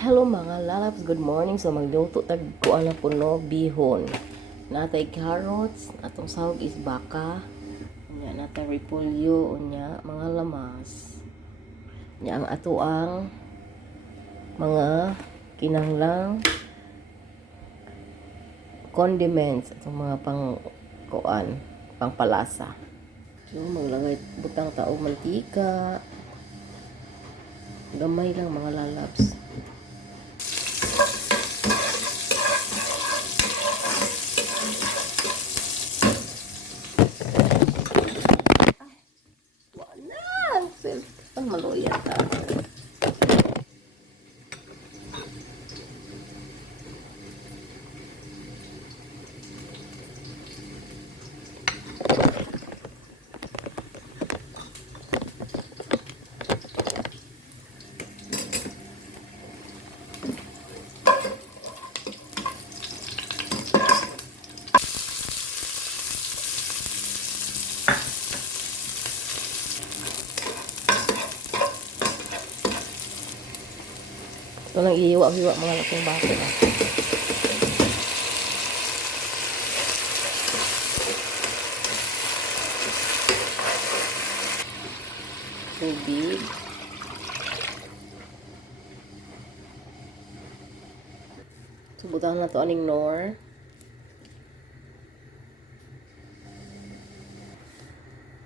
Hello mga lalabs, good morning. So magluto tag kuan na puno bihon. Natay carrots, atong sahog is baka. Unya natay repolyo, unya mga lamas. Unya ang atuang mga kinahanglang condiments, atong mga pang kuan, pangpalasa. So maglagay butang tao mantika. Gamay lang mga lalabs. Ang maluya ta. Ito lang ihiwa-hiwa mga lapong baso. Tubig. Subutan na to aning nor.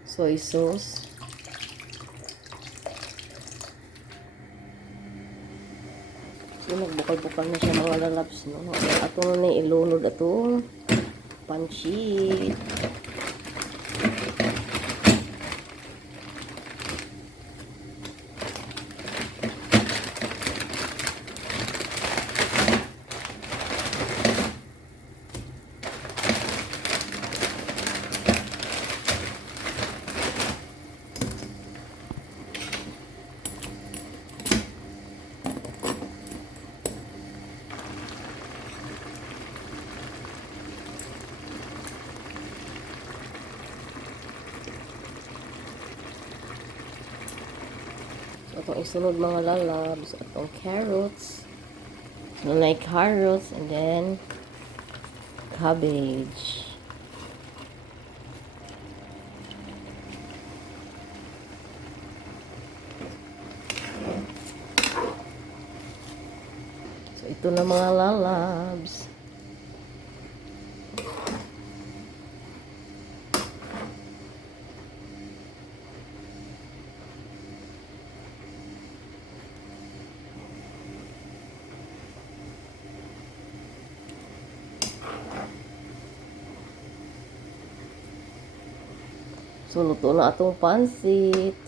Soy sauce. So, nagbukal-bukal na siya mga lalabs. No? Ato na ilunod ato. Pansit. Atong isunod mga lalabs, atong carrots. Nanay carrots and then cabbage. So ito na mga lalabs. So, luto na atong pansit.